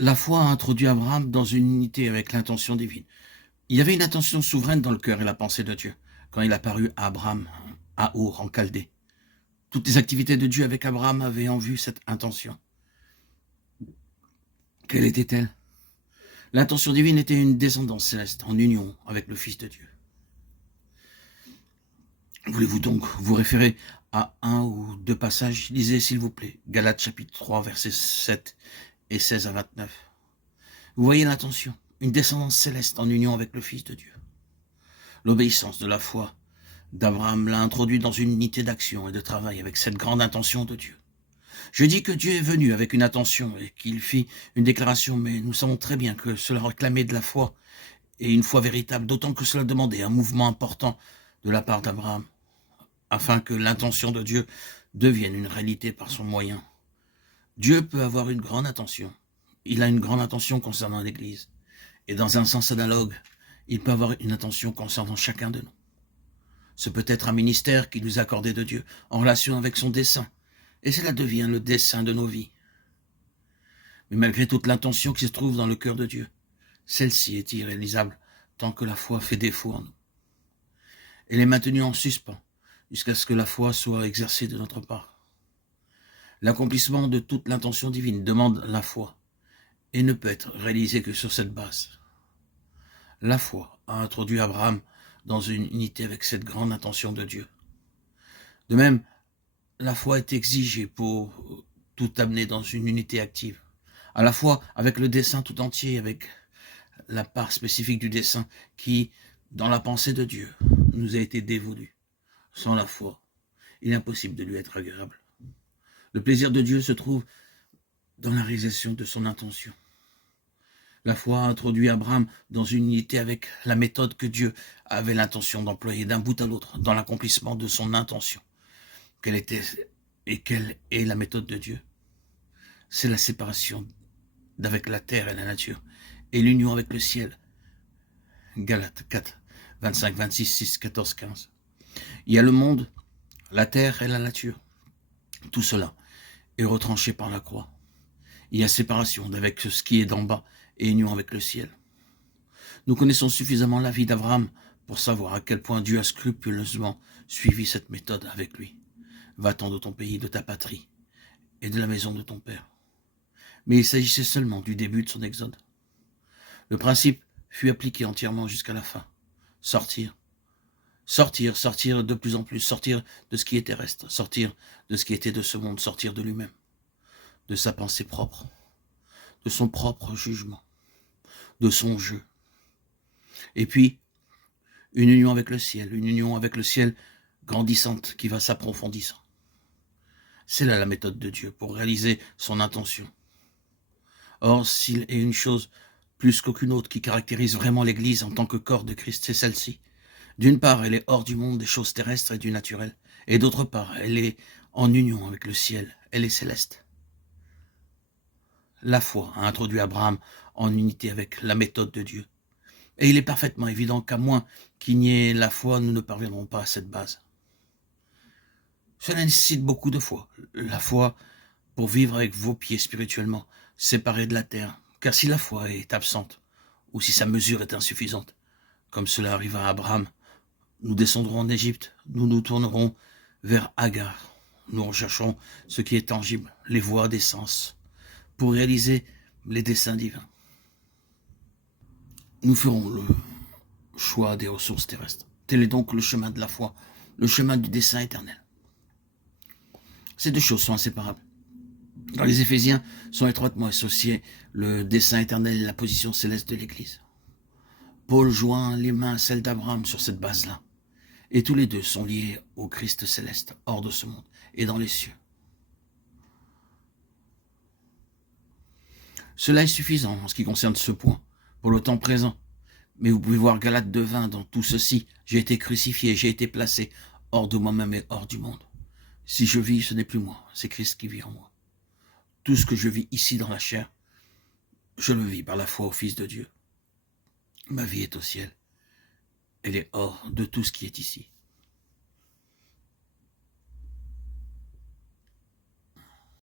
La foi a introduit Abraham dans une unité avec l'intention divine. Il y avait une intention souveraine dans le cœur et la pensée de Dieu quand il apparut à Abraham, à Our, en Chaldée. Toutes les activités de Dieu avec Abraham avaient en vue cette intention. Quelle était-elle? L'intention divine était une descendance céleste en union avec le Fils de Dieu. Voulez-vous donc vous référer à un ou deux passages? Lisez s'il vous plaît Galates chapitre 3 versets 7 et 16 à 29. Vous voyez l'intention, une descendance céleste en union avec le Fils de Dieu. L'obéissance de la foi d'Abraham l'a introduit dans une unité d'action et de travail avec cette grande intention de Dieu. Je dis que Dieu est venu avec une intention et qu'il fit une déclaration, mais nous savons très bien que cela réclamait de la foi et une foi véritable, d'autant que cela demandait un mouvement important de la part d'Abraham, afin que l'intention de Dieu devienne une réalité par son moyen. Dieu peut avoir une grande intention. Il a une grande intention concernant l'Église. Et dans un sens analogue, il peut avoir une intention concernant chacun de nous. Ce peut être un ministère qui nous est accordé de Dieu en relation avec son dessein. Et cela devient le dessein de nos vies. Mais malgré toute l'intention qui se trouve dans le cœur de Dieu, celle-ci est irréalisable tant que la foi fait défaut en nous. Elle est maintenue en suspens jusqu'à ce que la foi soit exercée de notre part. L'accomplissement de toute l'intention divine demande la foi et ne peut être réalisé que sur cette base. La foi a introduit Abraham dans une unité avec cette grande intention de Dieu. De même, la foi est exigée pour tout amener dans une unité active, à la fois avec le dessein tout entier, avec la part spécifique du dessein qui, dans la pensée de Dieu, nous a été dévolue. Sans la foi, il est impossible de lui être agréable. Le plaisir de Dieu se trouve dans la réalisation de son intention. La foi a introduit Abraham dans une unité avec la méthode que Dieu avait l'intention d'employer d'un bout à l'autre dans l'accomplissement de son intention. Quelle est la méthode de Dieu? C'est la séparation d'avec la terre et la nature et l'union avec le ciel. Galates 4, 25, 26, 6, 14, 15. Il y a le monde, la terre et la nature. Tout cela est retranché par la croix. Il y a séparation d'avec ce qui est d'en bas et union avec le ciel. Nous connaissons suffisamment la vie d'Abraham pour savoir à quel point Dieu a scrupuleusement suivi cette méthode avec lui. Va-t'en de ton pays, de ta patrie et de la maison de ton père. Mais il s'agissait seulement du début de son exode. Le principe fut appliqué entièrement jusqu'à la fin. Sortir de plus en plus, sortir de ce qui est terrestre, sortir de ce qui était de ce monde, sortir de lui-même, de sa pensée propre, de son propre jugement, de son jeu. Et puis, une union avec le ciel grandissante qui va s'approfondissant. C'est là la méthode de Dieu pour réaliser son intention. Or, s'il est une chose plus qu'aucune autre qui caractérise vraiment l'Église en tant que corps de Christ, c'est celle-ci. D'une part, elle est hors du monde des choses terrestres et du naturel, et d'autre part, elle est en union avec le ciel, elle est céleste. La foi a introduit Abraham en unité avec la méthode de Dieu. Et il est parfaitement évident qu'à moins qu'il n'y ait la foi, nous ne parviendrons pas à cette base. Cela nécessite beaucoup de foi. La foi pour vivre avec vos pieds spirituellement, séparés de la terre. Car si la foi est absente, ou si sa mesure est insuffisante, comme cela arriva à Abraham, nous descendrons en Égypte, nous nous tournerons vers Agar. Nous rechercherons ce qui est tangible, les voies des sens, pour réaliser les desseins divins. Nous ferons le choix des ressources terrestres. Tel est donc le chemin de la foi, le chemin du dessein éternel. Ces deux choses sont inséparables. Dans les Éphésiens sont étroitement associés le dessein éternel et la position céleste de l'Église. Paul joint les mains à celles d'Abraham sur cette base-là. Et tous les deux sont liés au Christ céleste, hors de ce monde et dans les cieux. Cela est suffisant en ce qui concerne ce point, pour le temps présent. Mais vous pouvez voir Galates 2:20 dans tout ceci. J'ai été crucifié, j'ai été placé hors de moi-même et hors du monde. Si je vis, ce n'est plus moi, c'est Christ qui vit en moi. Tout ce que je vis ici dans la chair, je le vis par la foi au Fils de Dieu. Ma vie est au ciel. Elle est hors de tout ce qui est ici.